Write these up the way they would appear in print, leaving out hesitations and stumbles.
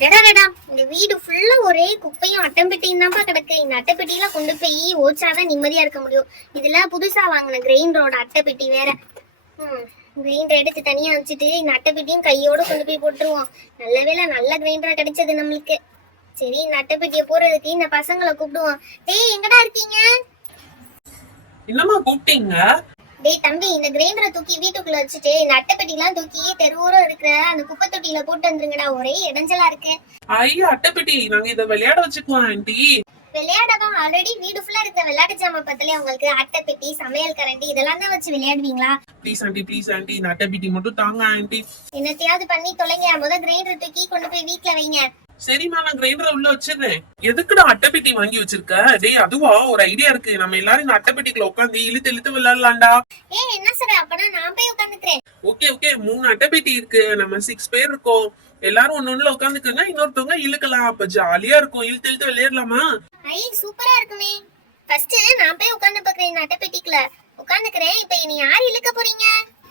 டடடடா, இந்த வீடு ஃபுல்லா ஒரே குப்பையும் அட்டைப்பெட்டியும் தான்ப்பா கிடக்கு. இந்த அட்டைப்பெட்டியெல்லாம் கொண்டு போய் ஓச்சாதான் நிம்மதியா இருக்க முடியும். இதுல புதுசா வாங்கின கிரைண்டரோட அட்டைப்பெட்டி வேற. கிரைண்டர் எடுத்து தனியா வச்சுட்டு இந்த அட்டைப்பெட்டியும் கையோட கொண்டு போய் போட்டுருவோம். நல்ல வேளை நல்ல கிரைண்டரா கிடைச்சது நம்மளுக்கு. சரி, இந்த அட்டைப்பெட்டியை போறதுக்கு இந்த பசங்களை கூப்பிடுவோம். டேய், எங்கடா இருக்கீங்க? என்னமா கூப்பிட்டீங்க? டேய் தம்பி, இந்த கிரைண்டரை தூக்கி வீட்டுக்குள்ள வச்சுட்டு இந்த அட்டைப்பெட்டிலாம் தூக்கி தெருவோரம் இருக்கிற அந்த குப்பை தொட்டியில போட்டு வந்துருங்கடா. ஒரே இடைஞ்சலா இருக்கு. ஐயா, அட்டைப்பெட்டி நாங்க இத விளையாட வச்சுக்குவோம் ஆண்டி. விளையாடதான் ஆல்ரெடி வீடு ஃபுல்லா இருக்கிற விளையாட்டு ஜாமா பத்தல உங்களுக்கு. அட்டைப்பெட்டி, சமையல் கரண்டி இதெல்லாம் தான் வச்சு விளையாடுவீங்களா? ப்ளீஸ் ஆண்டி இந்த அட்டைப்பெட்டி மட்டும் தாங்க ஆண்டி. என்னத்தையாவது பண்ணி தொலைங்க. முதல் கிரைண்டர் தூக்கி கொண்டு போய் வீட்டுல வைங்க. சரிம்மா, நான் கிரைண்டரை உள்ள வச்சிடுறேன். எதுக்குடா அட்டைப்பெட்டி வாங்கி வச்சிருக்க? டேய், அதுவா ஒரு ஐடியா இருக்கு. நம்ம எல்லாரும் இந்த அட்டைப்பெட்டிக்குள்ள உட்காந்து இழுத்து இழுத்து விளையாடலாம்டா. என்ன சார், அப்பனா நான் போய் உட்காந்துக்கிறேன். ஓகே 3 அட்டைப்பெட்டி இருக்கு. நம்ம 6 பேர் இருக்கோம். எல்லாரும் ஒன்னொன்னுல உட்காந்துக்கங்க, இன்னொருத்தவங்க இழுக்கலாம். அப்ப ஜாலியா இருக்கும். இழுத்து இழுத்து விளையாடலாமா? ஐ, சூப்பரா இருக்குமே. ஃபர்ஸ்ட் நான் போய் உட்கார்ந்து பார்க்கறேன். இந்த அட்டைப்பெட்டிக்குள்ள உட்காந்துக்கிறேன். இப்போ இனி யார் இழுக்க போறீங்க?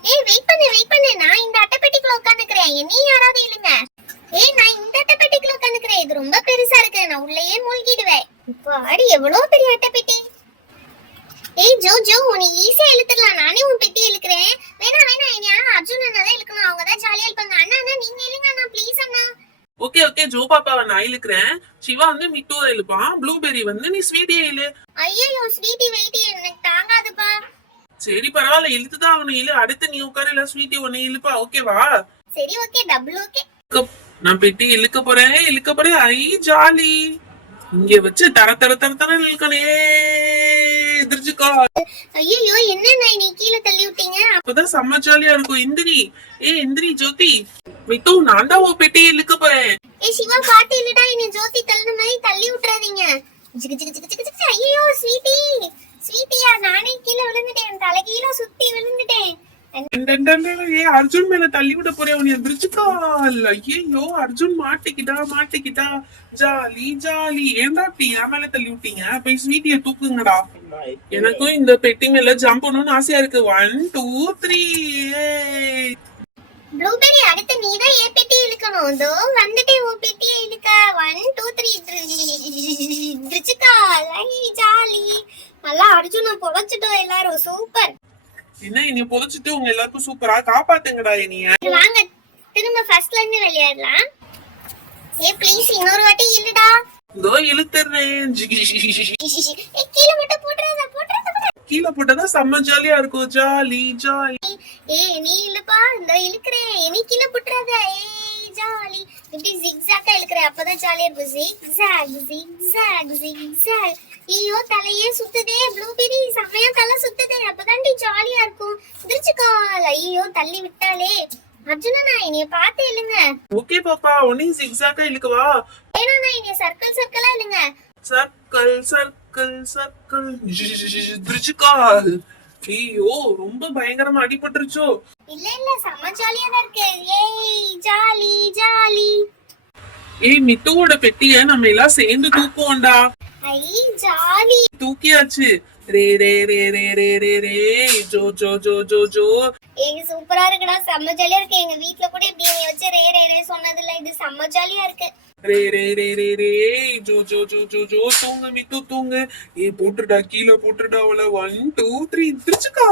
ஏய், வெயிட் பண்ணு. நான் இந்த அட்டைப்பெட்டிக்குள்ள உட்காந்துக்கிறேன். என்னையும் யாராவது இழுங்க. ஏய், நான் இந்த அட்டைப்பெட்டிக்குள்ள உட்காந்துக்கிறேன். இது ரொம்ப பெருசா இருக்கு. நான் உள்ளேயே மூழ்கிடுவேன். இப்போ அடி, எவ்வளவு பெரிய அட்டைப்பெட்டி. ஏய் ஜோ, உன்னை ஈஸியா இழுத்துடலாம். நானே உன் பெட்டி இழுக்கிறேன். வேணா இனியா அர்ஜுன் அண்ணா தான் இழுக்கணும். அவங்க தான் ஜாலியா இருப்பாங்க. அண்ணா நீங்க இழுங்க அண்ணா, ப்ளீஸ் அண்ணா. ஓகே ஜோ பாப்பாவை நான் இழுக்கிறேன். சிவா வந்து மிட்டுவை இழுப்பான். ப்ளூபெர்ரி வந்து நீ ஸ்வீட்டியை இழு. ஐயோ, ஸ்வீட்டி வெயிட் எனக்கு தாங்காதுப்பா. சரி, பரவாயில்ல, இழுத்துதான் அவனை இழு. அடுத்து நீ உட்காரு, இல்ல ஸ்வீட்டி உன்னை இழுப்பா. ஓகேவா? சரி, ஓகே, டபுள் ஓகே. நான் பெட்டி இழுக்க போறேன். ஐ ஜாலி. இங்க வச்சு தர இழுக்கணே. எதிர்ச்சுக்கோ. ஐயோ, என்ன நீ கீழே தள்ளி விட்டீங்க? அப்பதான் செம்ம ஜாலியா இருக்கும். எந்திரி ஜோதி. மிட்டு, நான் தான் உன் பெட்டியை இழுக்க போறேன். ஏய் சிவா, பாட்டி இல்லடா. இனி ஜோதி தள்ளுன மாதிரி தள்ளி விட்டுறாதீங்க. ஐயோ, ஸ்வீட்டியா, நானே கீழே விழுந்துட்டேன். தலைகீழ சுத்தி விழுந்துட்டேன். அர்ஜுன் மேல தள்ளி விட போறேன். உன்னை எதிர்ச்சுக்கோ. ஐயோ, அர்ஜுன் மாட்டிக்கிட்டா. ஜாலி. ஏன்டா அப்படி என் மேல தள்ளி விட்டீங்க? போய் ஸ்வீட்டிய தூக்குங்கடா. எனக்கும் இந்த பெட்டி மேல ஜம்ப் பண்ணணும்னு ஆசையா இருக்கு. 1 2 3. ப்ளூபெர்ரி, அடுத்து நீ தான் ஏ பெட்டி இழுக்கணும். இதோ வந்துட்டே உன் பெட்டியை இழுக்க. 1 2 3. திருச்சுக்கா. ஜாலி. நல்லா அர்ஜுனை பொழைச்சிட்டோம் எல்லாரும். சூப்பர். என்ன இனி பொழைச்சிட்டு உங்க எல்லாருக்கும் சூப்பரா காப்பாத்துங்கடா. இனிய வாங்க, திரும்ப ஃபர்ஸ்ட்ல இருந்து விளையாடலாம். ப்ளீஸ் இன்னொரு வாட்டி இல்லடா. இதோ இழுத்துறேன். கீழே மட்டும் போட்றாத. கீழே போட்டா செம்ம ஜாலியா இருக்கும். ஜாலி. நீ இல்லப்பா, இந்த இழுக்கிறேன். நீ கீழே போட்றாத. ஜாலி. இப்படி ஜிக்ஸாக்கா இழுக்கிறேன். அப்பதான் ஜாலியா இருக்கும். ஜிக்ஸாக். ஐயோ, தலையே சுத்துதே. ப்ளூபெர்ரி, செம்மையா தலை சுத்துதே. அப்பதான் ஜாலியா இருக்கும். திருச்சுக்கால். ஐயோ, தள்ளி விட்டாலே. அர்ஜுனா, என்னைய பார்த்து இல்லைங்க. ஓகே பாப்பா, உன்னை ஜிக்ஸாக்கா இழுக்கவா? ஏன்னா என்னைய சர்க்கிளா இல்லைங்க. சர்க்கிள். திருச்சுக்கால். ஐயோ, ரொம்ப பயங்கரமா அடிபட்டுருச்சோ? இல்ல, செம்ம ஜாலியா தான் இருக்கு. ஏய், ஜாலி. ஏய், மிட்டுவோட பெட்டிய நம்ம எல்லாம் சேர்ந்து தூக்குவோம்டா. ஐ, ஜாலி. தூக்கியாச்சு. ரே ஜோ. ஏய், சூப்பரா இருக்குடா. செம்ம ஜாலியா இருக்கு. எங்க வீட்ல கூட இப்படி நீ வச்சு ரே சொன்னதுல இது செம்ம ஜாலியா இருக்கு. ரே ஜோ. தூங்கு மிட்டு, தூங்கு. போட்டுடா, கீழே போட்டுடா அவள. 1 2 3. திருச்சுக்கா.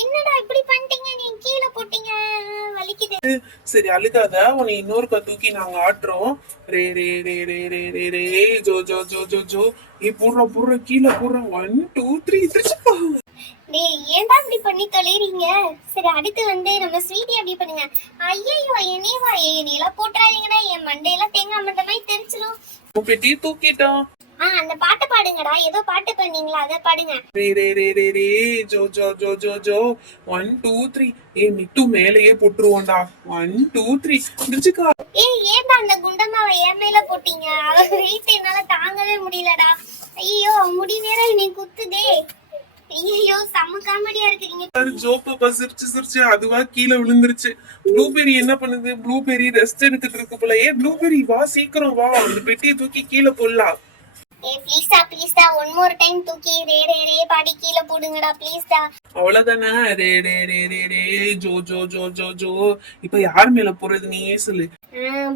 என்னடா இப்படி பண்ணிட்டீங்க? நீ கீழே போட்டீங்க, வலிக்குது. சரி, அழுகாத. உன்னை இன்னொரு தூக்கி நாங்க ஆட்டுறோம். ரே ஜோ. போடுற கீழே போடுற. 1 2 3. திருச்சுக்கா. டேய், ஏன்டா இப்படி பண்ணி தொலைறீங்க? சரி, அடுத்து வந்து நம்ம ஸ்வீட்டி அப்படி பண்ணுங்க. ஐயோ, என்னையவா? என்னையெல்லாம் போட்டுறாதீங்கடா. என் மண்டையெல்லாம் தேங்காய் மண்டை மாதிரி தெரிச்சிடும். பெட்டி தூக்கிட்டான். அந்த பாட்டு பாடுங்கடா. ஏதோ பாட்டு பண்ணீங்களா, அதை பாடுங்க. ரே ஜோ. 1 2 3. மிட்டு மேலேயே போட்டுருவோம்டா. 1 2 3. திருச்சுக்கா. ஏன்டா அந்த குண்டம்மாவை என் மேல போட்டீங்க? அவ வெயிட் என்னால தாங்கவே முடியலடா. ஐயோ, முடி வேற என்னை குத்துதே. ஐயோ, செம்ம காமெடியா இருக்கீங்க. ஜோப்பா சிரிச்சு அதுவா கீழே விழுந்துருச்சு. ப்ளூபெர்ரி என்ன பண்ணுது? ப்ளூபெர்ரி ரெஸ்ட் எடுத்துட்டு இருக்கு போல. ப்ளூபெர்ரி வா, சீக்கிரம் வா. அந்த பெட்டியை தூக்கி கீழே போடலாம். ஏ ப்ளீஸ்டா ஒன் மோர் டைம் தூக்கி ரே ரே ரே பாடி கீழே போடுங்கடா ப்ளீஸ்டா. அவ்வளவுதானே. ரே ரே ரே ரே ரே ஜோ ஜோ ஜோ ஜோ ஜோ. இப்ப யார் மேல போறது நீயே சொல்லு.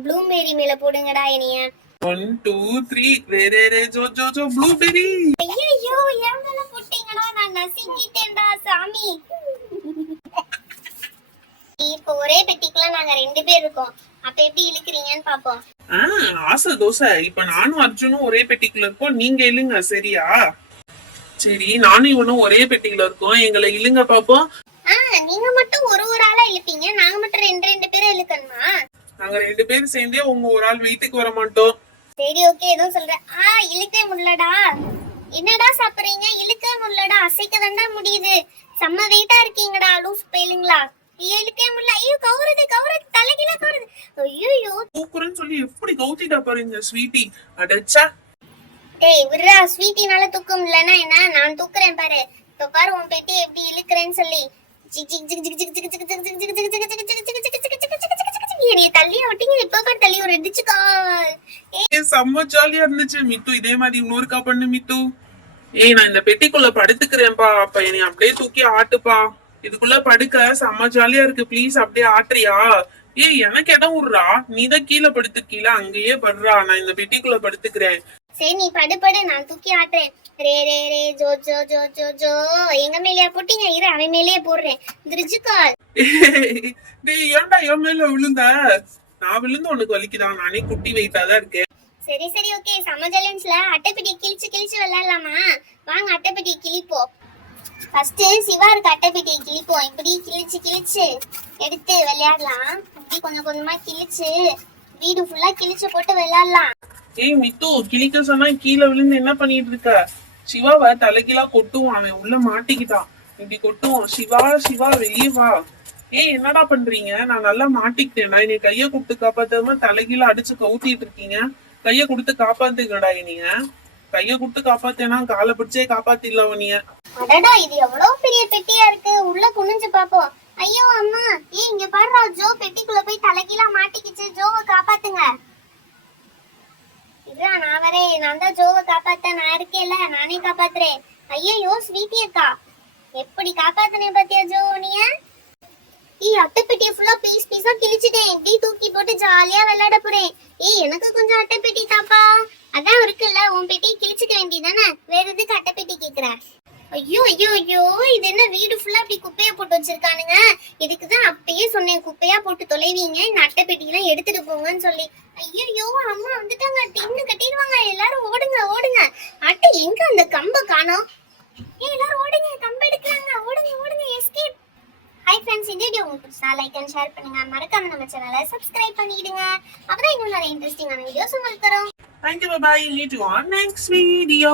ப்ளூபெரி மேல போடுங்கடா என்னைய. 1 2 3 ரே ரே ரே ஜோ ஜோ ஜோ ப்ளூபெரி. ஐயோ என் மேல போட்டீங்கடா, நான் நசுங்கிட்டேன்டா சாமி. இப்போ ஒரே பெட்டிக்குள்ள நாங்க 2 பேர் இருக்கோம், அப்ப எப்படி இழுக்கிறீங்கன்னு பாப்போம். ஆசை தோசை. இப்ப நானும் அர்ஜுனும் ஒரே பெட்டிக்குள்ள இருக்கோம், நீங்க இல்லுங்க சரியா? சரி, நானும் இவனும் ஒரே பெட்டிக்குள்ள இருக்கோம், எங்களை இல்லுங்க பாப்போம். நீங்க மட்டும் ஒரு ஆளா இழுப்பீங்க, நாங்க மட்டும் 2 பேரை இழுக்கணுமா? நாங்க 2 பேரும் சேர்ந்தே உங்க ஒரு ஆள் வெயிட்டுக்கு வர மாட்டோம். சரி ஓகே, ஏதோ சொல்றேன். இழுக்கவே முடியலடா. என்னடா சாப்பிடுறீங்க? இழுக்கவே முடியலடா, அசைக்க தாண்டா முடியுது. செம்ம வெயிட்டா இருக்கீங்கடா லூஸ் பேலுங்களா. இழுக்கவே முடியல. ஐயோ கவுருது தலைகீழ கவுருது. ஐயோ தூக்குறேன்னு சொல்லி எப்படி கவுத்திட்டா பாருங்க ஸ்வீட்டி. அடச்சா. டேய் விட்றா, ஸ்வீட்டினால தூக்க முடியலன்னா என்ன, நான் தூக்குறேன் பாரு. இப்ப பாரு உன் பெட்டி எப்படி இழுக்கிறேன்னு சொல்லி. தள்ளிய விட்டீங்க, இப்ப பாரு தள்ளி ஒரு இடிச்சுக்கால். செம்ம ஜாலியா இருந்துச்சு மித்து. இதே மாதிரி இன்னொருக்கா பண்ணு மித்து. நான் இந்த பெட்டிக்குள்ள படுத்துக்கிறேன்ப்பா, அப்ப என்னை அப்படியே தூக்கி ஆட்டுப்பா. இதுக்குள்ள படுக்க செம்ம ஜாலியா இருக்கு, ப்ளீஸ் அப்படியே ஆட்டுறியா? எனக்கு இடம் விடுறா, நீதான் கீழே படுத்துக்கீழ அங்கேயே படுறா, நான் இந்த பெட்டிக்குள்ள படுத்துக்கிறேன். சரி நீ படு, நான் தூக்கி ஆட்டுறேன். ரே ரே ரே ஜோ ஜோ ஜோ ஜோ ஜோ. எங்க மேலயா போட்டீங்க? இரு அவன் மேலேயே போடுறேன். திருச்சுக்கால். டேய் ஏன்டா என் மேல விழுந்த? நான் விழுந்து உனக்கு வலிக்குதான்? நானே குட்டி வெயிட்டாதான் இருக்கேன். சரி ஓகே, சம்மர் சேலஞ்ச்ல அட்டைப்பெட்டி கிழிச்சு விளையாடலாமா? வாங்க அட்டைப்பெட்டி கிழிப்போம். ஃபர்ஸ்ட் சிவா இருக்க அட்டைப்பெட்டியை கிழிப்போம். இப்படி கிழிச்சு எடுத்து விளையாடலாம். இப்படி கொஞ்சம் கொஞ்சமா கிழிச்சு வீடு ஃபுல்லா கிழிச்சு போட்டு விளையாடலாம். மித்து, கிழிக்க சொன்னா கீழே விழுந்து என்ன பண்ணிட்டு இருக்க? சிவாவை தலைக்கீழா கொட்டுவான், அவன் உள்ள மாட்டிக்கிட்டான். இப்படி கொட்டுவோம். சிவா வெளியே வா. என்னடா பண்றீங்க? நான் நல்லா மாட்டிக்கிட்டேன். என்னை கைய கொடுத்து காப்பாத்தாம தலைகீழ அடிச்சு கவுத்திட்டு இருக்கீங்க. கைய கொடுத்து காப்பாத்துங்கடா. நீங்க கைய கொடுத்து காப்பாத்தேனா காலை பிடிச்சே காப்பாத்திடலாம் நீங்க. அடடா, இது எவ்வளவு பெரிய பெட்டியா இருக்கு. உள்ள குனிஞ்சு பாப்போம். ஐயோ அம்மா, இங்க பாருடா, ஜோ பெட்டிக்குள்ள போய் தலைகீழா மாட்டிக்கிச்சு. ஜோவை காப்பாத்துங்க. இதான் நான் வரேன், நான் தான் ஜோவை காப்பாத்த. நான் இருக்கேன்ல, நானே காப்பாத்துறேன். ஐயோ ஸ்வீட்டி அக்கா, எப்படி காப்பாத்துனே பாத்தியா ஜோ நீய? அட்டைப்பெட்டியை ஃபுல்லா பீஸா கிழிச்சிட்டேன். இப்படி தூக்கி போட்டு ஜாலியா விளையாட போறேன். எனக்கு கொஞ்சம் அட்டைப்பெட்டி தாப்பா. அதான் இருக்குல்ல, உன் பெட்டியை கிழிச்சுக்க வேண்டியதானே, வேற எதுக்கு அட்டைப்பெட்டி கேக்குற? ஐயோ இது என்ன வீடு ஃபுல்லா அப்படி குப்பையா போட்டு வச்சிருக்கானுங்க. இதுக்குதான் அப்பயே சொன்னேன், குப்பையா போட்டு தொலைவீங்க, இந்த அட்டைப்பெட்டியெல்லாம் எடுத்துட்டு போங்கன்னு சொல்லி. ஐயோ அம்மா வந்துட்டாங்க, டின்னு கட்டிடுவாங்க. எல்லாரும் ஓடுங்க. அட்டை எங்க? அந்த கம்ப காணோம். எல்லாரும் ஓடுங்க, கம்ப எடுக்கிறாங்க. ஓடுங்க எஸ்கேப். ஹாய் ஃப்ரெண்ட்ஸ், இந்த வீடியோ உங்களுக்கு பிடிச்சா லைக் அண்ட் ஷேர் பண்ணுங்க. மறக்காம நம்ம சேனலை சப்ஸ்கிரைப் பண்ணிடுங்க. அப்பதான் இன்னும் நிறைய இன்ட்ரெஸ்டிங்கான வீடியோஸ் உங்களுக்கு தரும். Thank you, bye. Meet you on next video.